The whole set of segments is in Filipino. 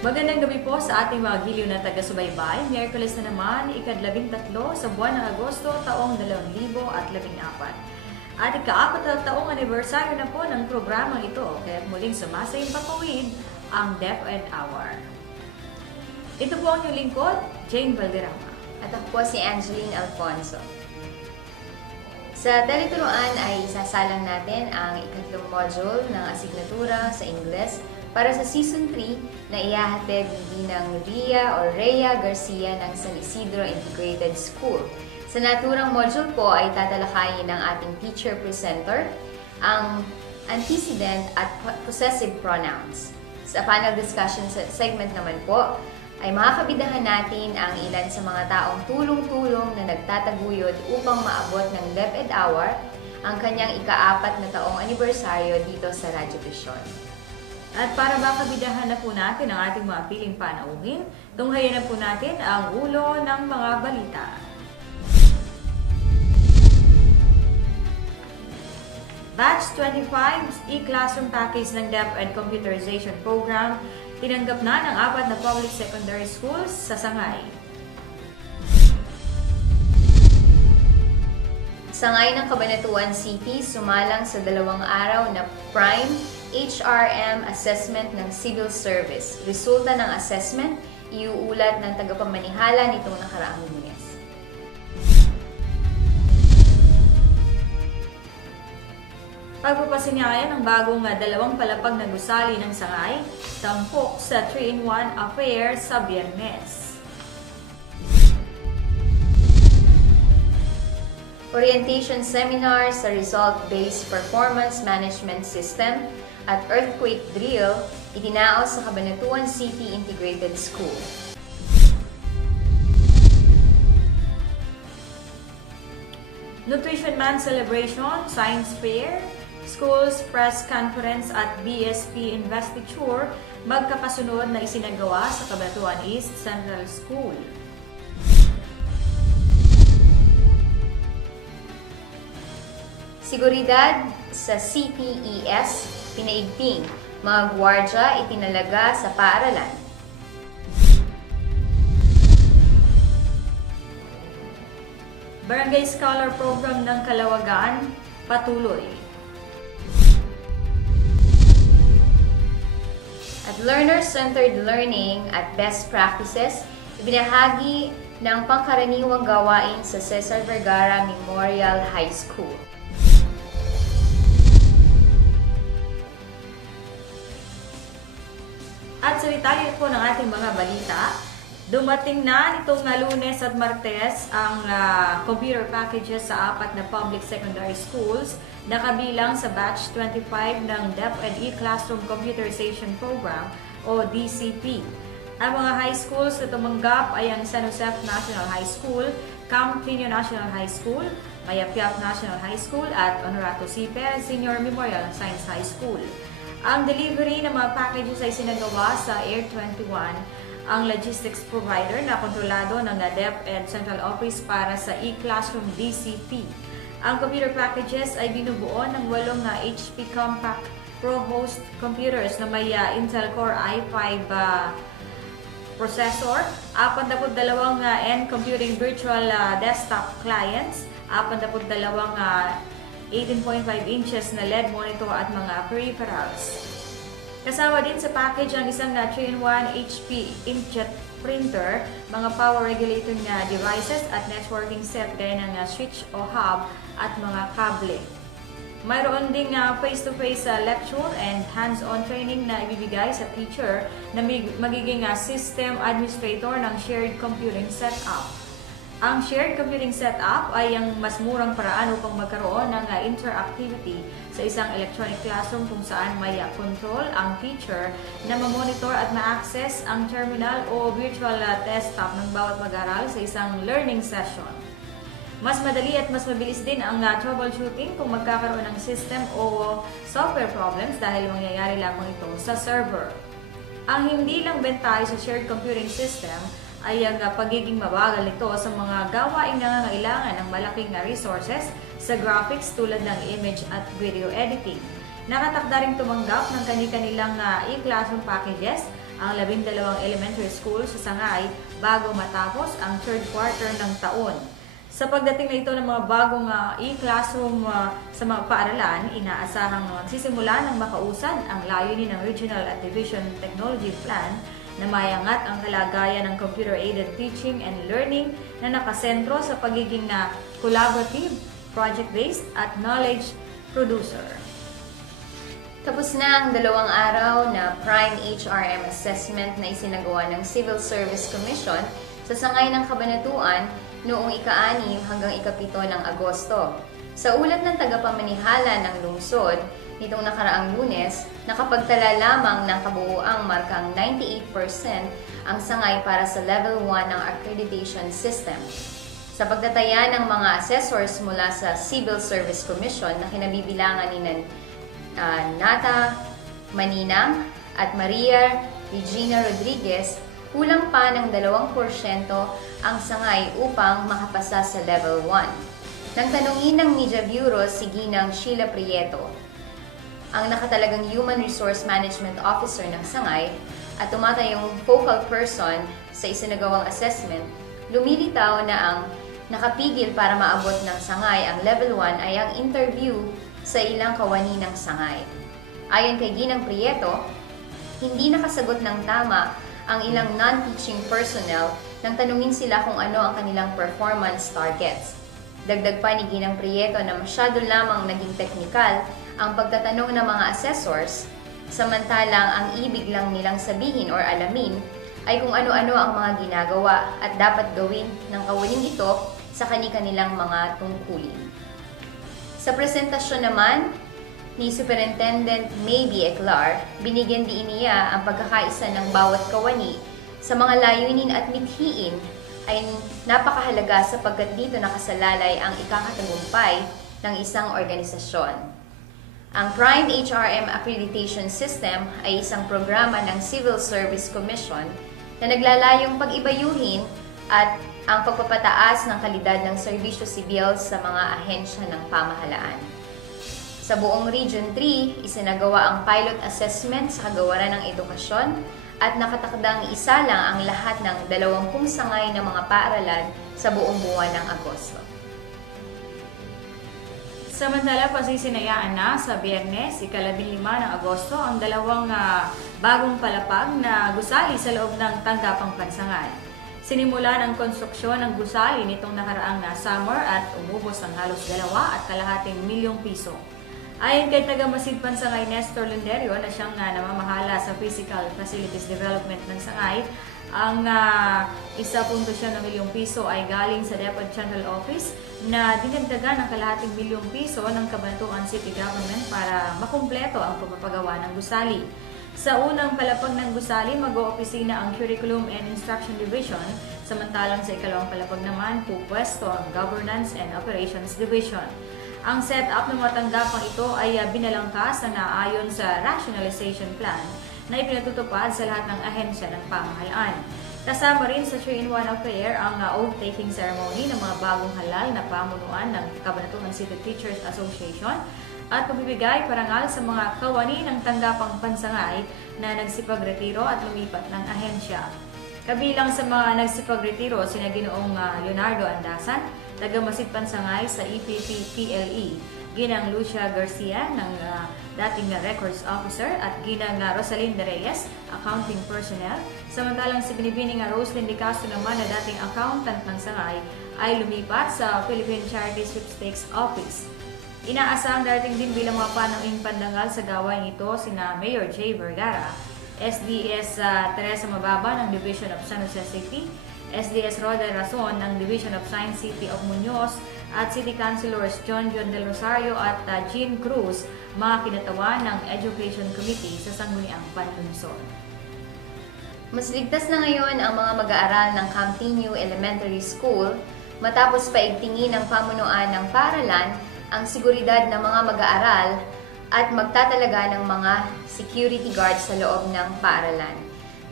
Magandang gabi po sa ating mga giliw na taga-subaybay. Miyerkules na naman, ika-13 sa buwan ng Agosto, taong 2014. At ika-4 na taong anibersaryo na po ng programang ito, kaya muling sumasayang papawid ang DepEd Hour. Ito po ang inyong lingkod, Jane Valderrama. At ako po si Angeline Alfonso. Sa talituruan ay isasalang natin ang ikatlong module ng asignatura sa Ingles para sa Season 3 na ihahatid ng Rhea Garcia ng San Isidro Integrated School. Sa naturang module po ay tatalakayin ng ating teacher presenter ang antecedent at possessive pronouns. Sa panel discussion segment naman po, ay makakabidahan natin ang ilan sa mga taong tulong-tulong na nagtataguyod upang maabot ng DepEd Hour ang kanyang ika-4 na taong anibersaryo dito sa Radyo Vision. At para makabidahan na po natin ang ating mga piling panauhin, tunghayan na po natin ang ulo ng mga balita. Batch 25 e-classroom package ng DepEd Computerization Program tinanggap na ng 4 na public secondary schools sa Sangay. Sangay ng Cabanatuan City sumalang sa 2 araw na Prime HRM Assessment ng Civil Service. Resulta ng assessment, iuulat ng tagapamanihala nitong nakaraang Lunes. Pagpapasinyayan ng bagong 2 palapag na gusali ng Sangay, tampok sa 3-in-1 affair sa Biyernes. Orientation seminar sa Result-Based Performance Management System at Earthquake Drill itinaos sa Cabanatuan City Integrated School. Nutrition Month Celebration, Science Fair, Schools Press Conference at BSP Investiture magkapasunod na isinagawa sa Cabanatuan East Central School. Seguridad sa CPES, pinaigting, mga gwardya itinalaga sa paaralan. Barangay Scholar Program ng Kalawagan, patuloy. At learner-centered learning at best practices, ibinahagi ng pangkaraniwang gawain sa Cesar Vergara Memorial High School. At sa detalye po ng ating mga balita, dumating na nitong Lunes at Martes ang computer packages sa 4 na public secondary schools na kabilang sa Batch 25 ng DepEd E-Classroom Computerization Program o DCP. Ang mga high schools na tumanggap ay ang San Josef National High School, Camp Trino National High School, Mayapiap National High School at Honorato C. Perez Senior Memorial Science High School. Ang delivery ng mga packages ay sinagawa sa Air 21, ang logistics provider na kontrolado ng DepEd Central Office para sa e-classroom DCP. Ang computer packages ay binubuo ng 8 HP Compact Pro Host computers na may Intel Core i5 processor, 42 N-Computing Virtual Desktop Clients, 42 18.5 inches na LED monitor at mga peripherals. Kasama din sa package ang isang 3-in-1 HP inkjet printer, mga power regulating devices at networking set gaya ng switch o hub at mga kable. Mayroon ding face-to-face lecture and hands-on training na ibibigay sa teacher na magiging system administrator ng shared computing setup. Ang shared computing setup ay ang mas murang paraan upang magkaroon ng interactivity sa isang electronic classroom kung saan may control ang teacher na ma-monitor at ma-access ang terminal o virtual desktop ng bawat mag-aaral sa isang learning session. Mas madali at mas mabilis din ang troubleshooting kung magkakaroon ng system o software problems dahil mangyayari lamang ito sa server. Ang hindi lang bentahe sa shared computing system ay ang pagiging mabagal nito sa mga gawaing nangangailangan ng malaking resources sa graphics tulad ng image at video editing. Nakatakda ring tumanggap ng kanilang e-classroom packages ang 12 elementary school sa Sangay bago matapos ang third quarter ng taon. Sa pagdating na ito ng mga bagong e-classroom sa mga paaralan, inaasahang magsisimula ng makausad ang layunin ng Regional at Division Technology Plan na mayangat ang kalagayan ng computer-aided teaching and learning na nakasentro sa pagiging collaborative, project-based at knowledge producer. Tapos na ang 2 araw na Prime HRM Assessment na isinagawa ng Civil Service Commission sa Sangay ng Cabanatuan noong ika-6 hanggang ika-7 ng Agosto. Sa ulat ng tagapamanihala ng lungsod, nitong nakaraang Lunes, nakapagtala lamang ng kabuuang markang 98% ang Sangay para sa Level 1 ng accreditation system. Sa pagtataya ng mga assessors mula sa Civil Service Commission na kinabibilangan ni Nata Maninang at Maria Regina Rodriguez, kulang pa ng 2% ang Sangay upang makapasa sa Level 1. Nang tanungin ng Media Bureau si Ginang Sheila Prieto, ang nakatalagang Human Resource Management Officer ng Sangay at tumatayong focal person sa isinagawang assessment, lumilitaw na ang nakapigil para maabot ng Sangay ang Level 1 ay ang interview sa ilang kawani ng Sangay. Ayon kay Ginang Prieto, hindi nakasagot ng tama ang ilang non-teaching personnel nang tanungin sila kung ano ang kanilang performance targets. Dagdag pa ni Ginang Prieto na masyado lamang naging teknikal ang pagtatanong ng mga assessors, samantalang ang ibig lang nilang sabihin or alamin ay kung ano-ano ang mga ginagawa at dapat gawin ng kawaning ito sa kani-kanilang mga tungkulin. Sa presentasyon naman ni Superintendent Maybe Eclar, binigyan din niya ang pagkakaisa ng bawat kawani sa mga layunin at mithiin ay napakahalaga sapagkat dito nakasalalay ang ikakatagumpay ng isang organisasyon. Ang Prime HRM Accreditation System ay isang programa ng Civil Service Commission na naglalayong pag-ibayuhin at ang pagpapataas ng kalidad ng serbisyo sibil sa mga ahensya ng pamahalaan. Sa buong Region 3, isinagawa ang pilot assessment sa kagawaran ng edukasyon at nakatakdang isa lang ang lahat ng 20 sangay ng mga paaralan sa buong buwan ng Agosto. Samantala, pasisinayaan na sa Biyernes, ika-15 ng Agosto, ang 2 bagong palapag na gusali sa loob ng Tanggapang Pansangay. Sinimula ng konstruksyon ng gusali nitong nakaraang summer at umubos ng halos 2.5 milyong piso. Ayon kay taga-Masid Pansangay Nestor Lunderio na siyang namamahala sa Physical Facilities Development ng Sangay, ang 1.7 milyong piso ay galing sa DepEd Central Office na dinagdagan ng 0.5 milyong piso ng Cabanatuan City Government para makumpleto ang pagpapagawa ng gusali. Sa unang palapag ng gusali, mag-oopisina ang Curriculum and Instruction Division, samantalang sa ikalawang palapag naman, pupwesto ang Governance and Operations Division. Ang setup ng mga tanggapang ito ay binalangkas na naayon sa Rationalization Plan na ipinatutupad sa lahat ng ahensya ng pamahalaan. Kasama rin sa 3-in-1 affair ang oath-taking ceremony ng mga bagong halal na pamunuan ng Cabanatuan City Teachers Association at pagbibigay parangal sa mga kawani ng Tanggapang Pansangay na nagsipagretiro at lumipat ng ahensya. Kabilang sa mga nagsipagretiro sina Ginoong Leonardo Andasan, taga-Masid Pansangay sa EPP-PLE, Ginang Lucia Garcia ng dating Records Officer at Ginang Rosalinda Reyes, Accounting Personnel, samantalang si Binibining Roslyn De Castro naman na dating Accountant ng Sangay ay lumipat sa Philippine Charity Sweepstakes Office. Inaasahang darating din bilang mga panauhing pandangal sa gawain ito sina Mayor J. Vergara, SDS Teresa Mababa ng Division of San Jose City, SDS Roda Razon ng Division of Science City of Muñoz at City Councilors John Del Rosario at Jean Cruz, mga kinatawan ng Education Committee sa Sangguniang Panlungsod. Mas ligtas na ngayon ang mga mag-aaral ng Camtinio Elementary School matapos paigtingin ng pamunuan ng paaralan ang seguridad ng mga mag-aaral at magtatalaga ng mga security guards sa loob ng paaralan.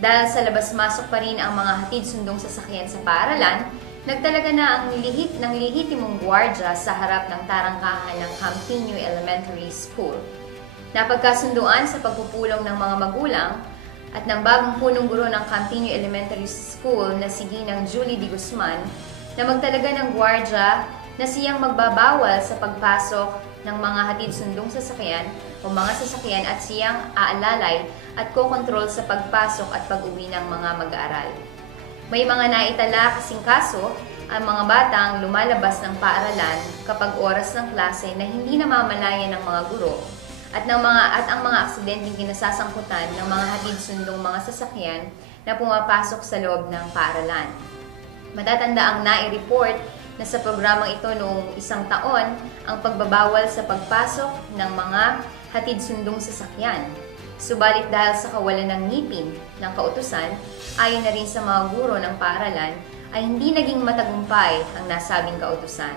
Dahil sa labas-masok pa rin ang mga hatid-sundong sasakyan sa paaralan, nagtalaga na ang lehitimong gwardya sa harap ng tarangkahan ng Camtinio Elementary School. Napagkasunduan sa pagpupulong ng mga magulang at ng bagong punong guro ng Campiño Elementary School na si Ginang Julie D. Guzman na magtalaga ng gwardya na siyang magbabawal sa pagpasok ng mga hatid-sundong sasakyan o mga sasakyan at siyang aalalay at kokontrol sa pagpasok at pag-uwi ng mga mag-aaral. May mga naitala kasing kaso ang mga batang lumalabas ng paaralan kapag oras ng klase na hindi namamalayan ng mga guro at ang mga aksidenteng kinasasangkutan ng mga hatid-sundong mga sasakyan na pumapasok sa loob ng paaralan. Matatanda ang nai-report na sa programang ito noong isang taon ang pagbabawal sa pagpasok ng mga hatid-sundong sasakyan. Subalit dahil sa kawalan ng ngipin ng kautusan, ayon na rin sa mga guro ng paaralan, ay hindi naging matagumpay ang nasabing kautusan.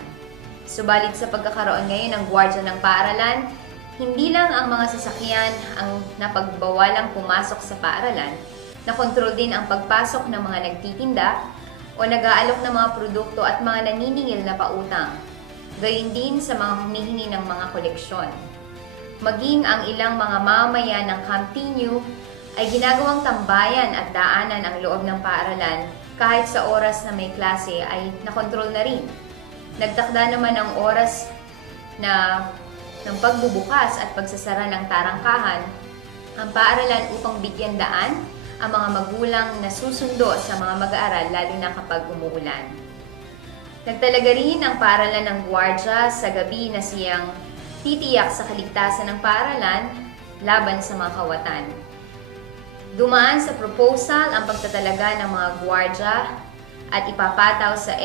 Subalit sa pagkakaroon ngayon ng gwardya ng paaralan, hindi lang ang mga sasakyan ang napagbawalang pumasok sa paaralan, nakontrol din ang pagpasok ng mga nagtitinda o nag-aalok ng mga produkto at mga naniningil na pautang. Gayon din sa mga humihingi ng mga koleksyon. Maging ang ilang mga mamamayan ng Campiño ay ginagawang tambayan at daanan ang loob ng paaralan kahit sa oras na may klase ay nakontrol na rin. Nagtakda naman ang oras ng pagbubukas at pagsasara ng tarangkahan ang paaralan upang bigyan daan ang mga magulang na susundo sa mga mag-aaral lalo na kapag umuulan. Nagtalaga rin ang paaralan ng gwardya sa gabi na siyang titiyak sa kaligtasan ng paaralan laban sa mga kawatan. Dumaan sa proposal ang pagtatalaga ng mga gwardya at ipapataw sa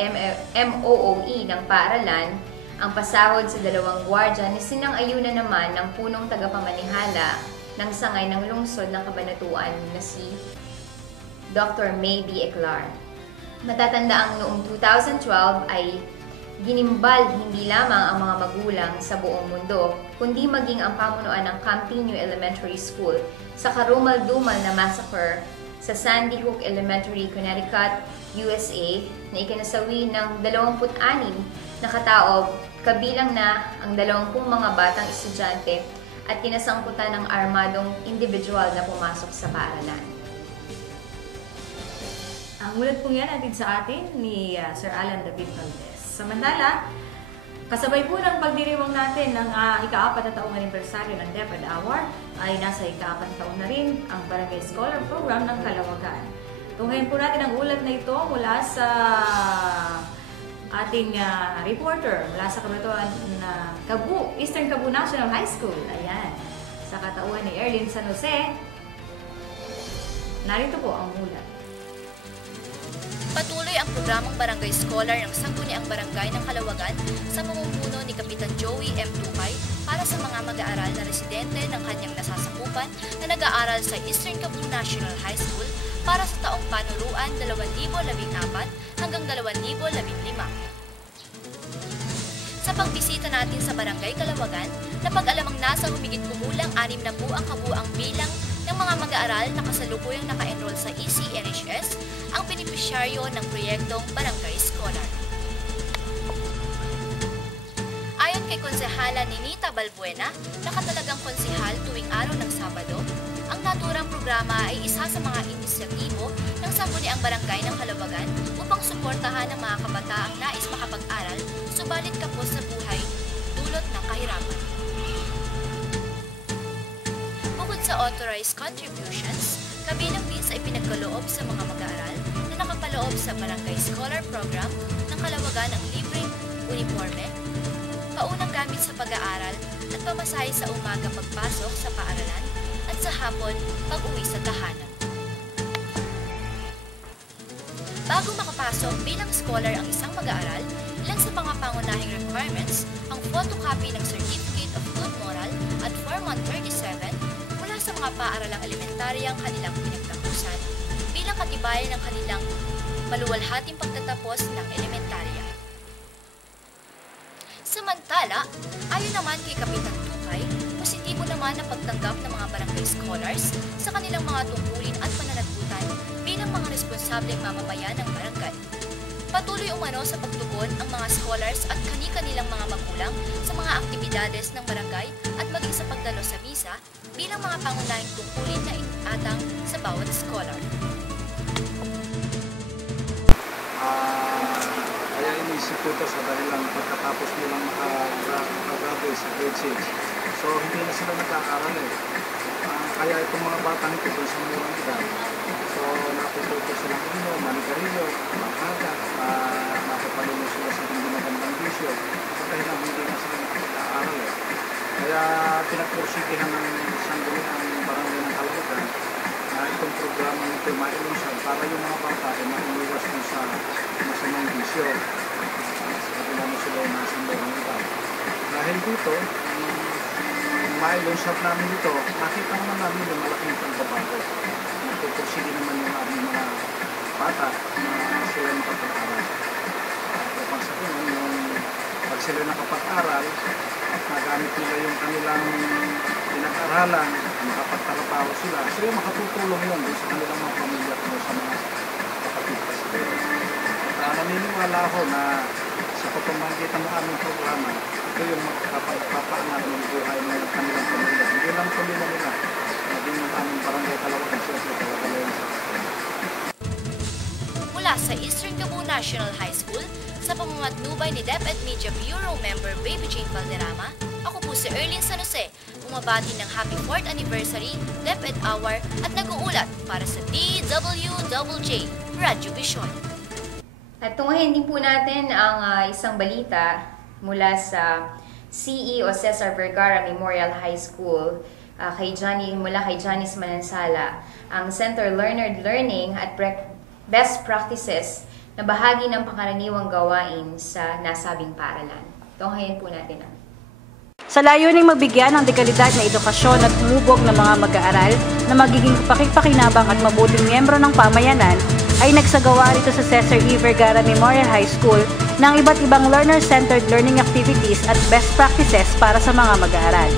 MOOE ng paaralan ang pasahod sa 2 gwardya na sinang-ayunan naman ng punong tagapamanihala ng sangay ng lungsod ng Kabanatuan na si Dr. May B. Eclar. Matatanda ang noong 2012 ay ginimbal hindi lamang ang mga magulang sa buong mundo, kundi maging ang pamunuan ng Campiño Elementary School sa karumal-dumal na massacre sa Sandy Hook Elementary, Connecticut, USA na ikinasawi ng 26 na katao, kabilang na ang 20 mga batang estudyante at kinasangkutan ng armadong individual na pumasok sa paaralan. Ang ulat pong yan atid sa atin ni Sir Alan David Valdez. Samantala, kasabay po ng pagdiriwang natin ng ika-4 na taong anibersaryo ng DepEd Hour, ay nasa ika-4 na taon na rin ang Barangay Scholar Program ng Calawagan. Tunghayin po natin ang ulat na ito mula sa ating reporter mula sa Kabanatuan na Eastern Cebu National High School. Ayan, sa katauhan ni Erlyn San Jose. Narito po ang ulat. Patuloy ang programang Barangay Scholar ng Sangguniang Barangay ng Calawagan sa mamumuno ni Kapitan Joey M. Tukay para sa mga mag-aaral na residente ng kanyang nasasakupan na nag-aaral sa Eastern Cebu National High School para sa taong panuruan 2014 hanggang 2015. Sa pagbisita natin sa Barangay Calawagan, napag-alamang nasa humigit kumulang 6 na po ang kabuang bilang ng mga mag-aaral na kasalukuyang naka-enroll sa ECNHS ang benepisyaryo ng proyektong Barangay Scholar. Ayon kay Konsehala Ninita Balbuena, nakatalagang konsehal tuwing araw ng Sabado, ang naturang programa ay isa sa mga inisyatibo ng Sangguniang Barangay ng Calawagan upang suportahan ang mga kabataang nais makapag-aral subalit kapos sa buhay dulot ng kahirapan. Bukod sa authorized contributions, kabilang din sa ipinagkaloob sa mga mag-aaral na nakapaloob sa Barangay Scholar Program ng Calawagan ang libreng uniforme, paunang gamit sa pag-aaral at pamasahe sa umaga pagpasok sa paaralan at sa hapon pag-uwi sa tahanan. Bago makapasok bilang scholar ang isang mag-aaral, ilan sa mga pangunahing requirements ang photocopy ng Certificate of Good Moral at Form 137 mula sa mga paaralang elementaryang kanilang pinagtapusan bilang katibayan ng kanilang maluwalhating pagtatapos ng elementarya. Samantala, ayon naman kay Kapitan Tukay, positibo naman ang pagtanggap ng mga barangay scholars sa kanilang mga tungkulin at pananagutan bilang mga responsableng mamamayan ng barangay. Patuloy umano sa pagtugon ang mga scholars at kani-kanilang mga magulang sa mga aktibidades ng barangay at maging sa pagdalo sa misa bilang mga pangunahing tungkulin na inatang sa bawat scholar. Kaya inisip ko ito sa dahilan pagkatapos nilang makagraduate sa grade 6. So hindi na sila nag-aaral eh. Kaya itong mga batang ito doon sa murang edad. So natututo silang inom, manigarilyo, makaga, napapalino sila sa hindi magandang bisyo. So dahilan hindi na sila nag-aaral eh. Kaya pinagpursikihan ng sangguniang barangay ng Caloocan na itong programa nito mailunsad para yung mga bata ay maiiwas dun sa masamang bisyo. Sa kabila mo sila yung nasa murang edad. Dahil dito, mailunsad namin ito, nakita naman namin yung malaking pagbabago. Nagpupursige naman yung aming mga bata na sila nakapag-aral. Kapag sa akin, yung pag sila nakapag-aral, nagamit nila yung kanilang pinag-aralan, makapagtrabaho sila. So yung makatutulong yun sa kanilang mga pamilya at sa mga kapatid. At naniniwala ako na sa pagpamagitan ng aming programa, ito yung magpapaangat ng buhay ng kanilang pamilya. Hindi lang pamilya nila, naging ng aming barangay Caloocan sila talaga. Mula sa Eastern Cebu National High School, sa pamumuhatnubay ni DepEd Media Bureau Member Baby Jane Valderrama, ako po si Erlyn San Jose, bumabati ng Happy 4th Anniversary DepEd Hour at nag-uulat para sa DWJJ Radio Vision. At tunguhin din po natin ang isang balita mula sa CE o Cesar Vergara Memorial High School mula kay Janice Manansala, ang Center Learned Learning at Best Practices na bahagi ng pangkaraniwang gawain sa nasabing paaralan. Tunghayin po natin ang sa layuning magbigyan ng dekalidad na edukasyon at humubog ng mga mag-aaral na magiging pakipakinabang at mabuting miyembro ng pamayanan, ay nagsagawa rito sa Cesar E. Vergara Memorial High School ng iba't ibang learner-centered learning activities at best practices para sa mga mag-aaral.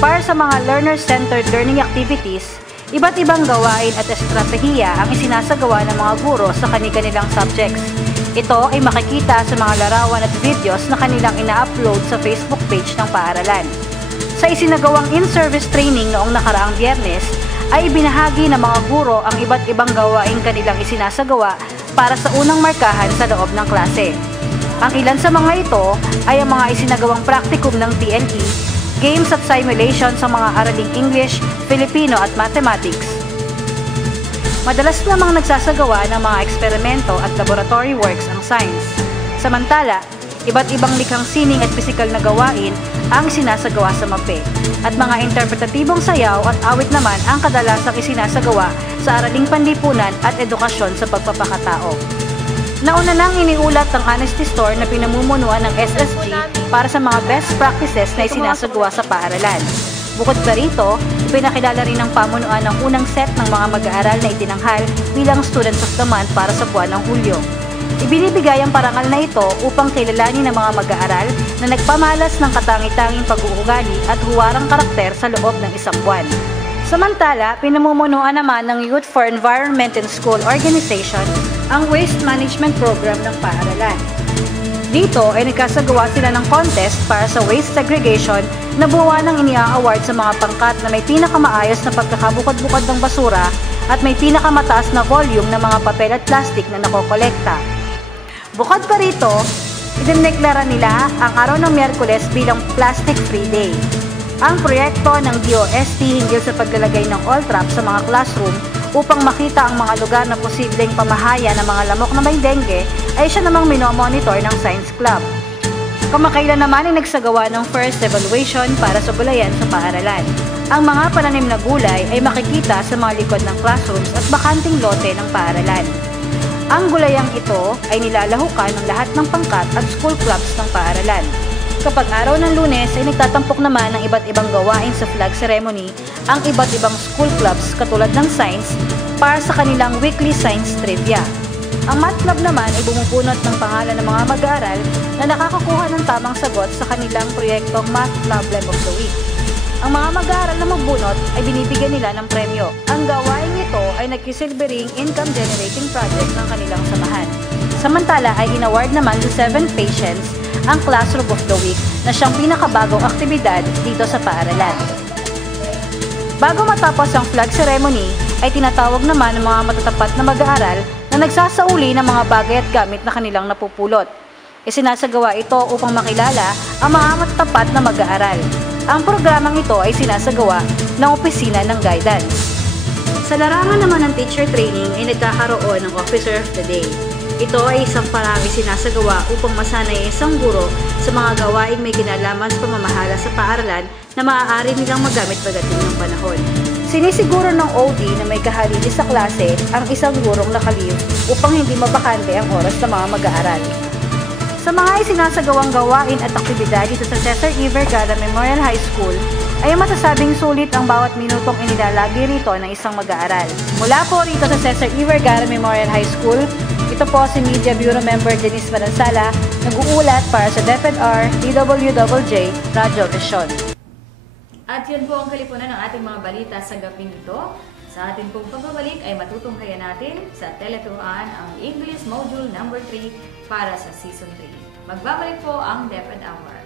Para sa mga learner-centered learning activities, iba't ibang gawain at estratehiya ang isinasagawa ng mga guro sa kani-kanilang subjects. Ito ay makikita sa mga larawan at videos na kanilang ina-upload sa Facebook page ng paaralan. Sa isinagawang in-service training noong nakaraang Biyernes, ay ibinahagi ng mga guro ang iba't ibang gawain kanilang isinasagawa para sa unang markahan sa loob ng klase. Ang ilan sa mga ito ay ang mga isinagawang praktikum ng TLE, games at simulation sa mga araling English, Filipino at Mathematics. Madalas namang nagsasagawa ng mga eksperimento at laboratory works ang science. Samantala, iba't ibang likhang sining at pisikal na gawain ang sinasagawa sa MAPE. At mga interpretatibong sayaw at awit naman ang kadalasang isinasagawa sa araling panlipunan at edukasyon sa pagpapakatao. Nauna nang iniulat ng Honesty Store na pinamumunuan ng SSG para sa mga best practices na isinasagawa sa paaralan. Bukod pa rito, ipinakilala rin ng pamunuan ng unang set ng mga mag-aaral na itinanghal bilang Students of the Month para sa buwan ng Hulyo. Ibinibigay ang parangal na ito upang kilalanin ng mga mag-aaral na nagpamalas ng katangi-tanging pag-uugali at huwarang karakter sa loob ng isang buwan. Samantala, pinamumunuan naman ng Youth for Environment and School Organization ang Waste Management Program ng paaralan. Dito ay nagkasagawa sila ng contest para sa waste segregation na buwan ng inia-award sa mga pangkat na may pinakamaayos na pagkakabukod-bukod ng basura at may pinakamataas na volume ng mga papel at plastic na nakokolekta. Bukod pa rito, idineklara nila ang araw ng Miyerkules bilang Plastic Free Day. Ang proyekto ng DOST hinggil sa paglalagay ng all-trap sa mga classroom upang makita ang mga lugar na posibleng pamahaya ng mga lamok na may dengue ay siya namang minomonitor ng Science Club. Kamakailan naman ay nagsagawa ng first evaluation para sa gulayan sa paaralan. Ang mga pananim na gulay ay makikita sa mga likod ng classrooms at bakanting lote ng paaralan. Ang gulayang ito ay nilalahukan ng lahat ng pangkat at school clubs ng paaralan. Kapag araw ng Lunes ay nagtatampok naman ng iba't ibang gawain sa flag ceremony ang iba't ibang school clubs katulad ng science para sa kanilang weekly science trivia. Ang math club naman ay bumupunot ng pangalan ng mga mag-aaral na nakakakuha ng tamang sagot sa kanilang proyektong Math Problem of the Week. Ang mga mag-aaral na magbunot ay binibigyan nila ng premyo. Ang gawain nito ay nagsisilbing income-generating project ng kanilang samahan. Samantala ay inaward naman sa 7 patients ang Classroom of the Week na siyang pinakabagong aktibidad dito sa paaralan. Bago matapos ang flag ceremony, ay tinatawag naman ng mga matatapat na mag-aaral na nagsasauli ng mga bagay at gamit na kanilang napupulot. Isinasagawa ito upang makilala ang mga matatapat na mag-aaral. Ang programang ito ay sinasagawa ng Opisina ng Guidance. Sa larangan naman ng teacher training ay nagkakaroon ng Officer of the Day. Ito ay isang parang sinasagawa upang masanay isang guro sa mga gawaing may kinalaman sa pamamahala sa paaralan na maaari nilang magamit pagdating ng panahon. Sinisiguro ng OD na may kahalili sa klase ang isang gurong nakaliw upang hindi mabakante ang oras ng mga mag-aaral. Sa mga isinasagawang gawain at aktibidad dito sa Cesar E. Vergara Memorial High School, ay masasabing sulit ang bawat minutong inilalagi rito ng isang mag-aaral. Mula po rito sa Cesar E. Vergara Memorial High School, ito po si Media Bureau Member Denise Manansala, nag-uulat para sa DepEdR, DWJJ, Radyo Vision. At yun po ang kalipunan ng ating mga balita sa gabing ito. Sa ating pong pagbabalik ay matutunghayan natin sa teleturuan ang English Module number 3 para sa Season 3. Magbabalik po ang DepEd Hour.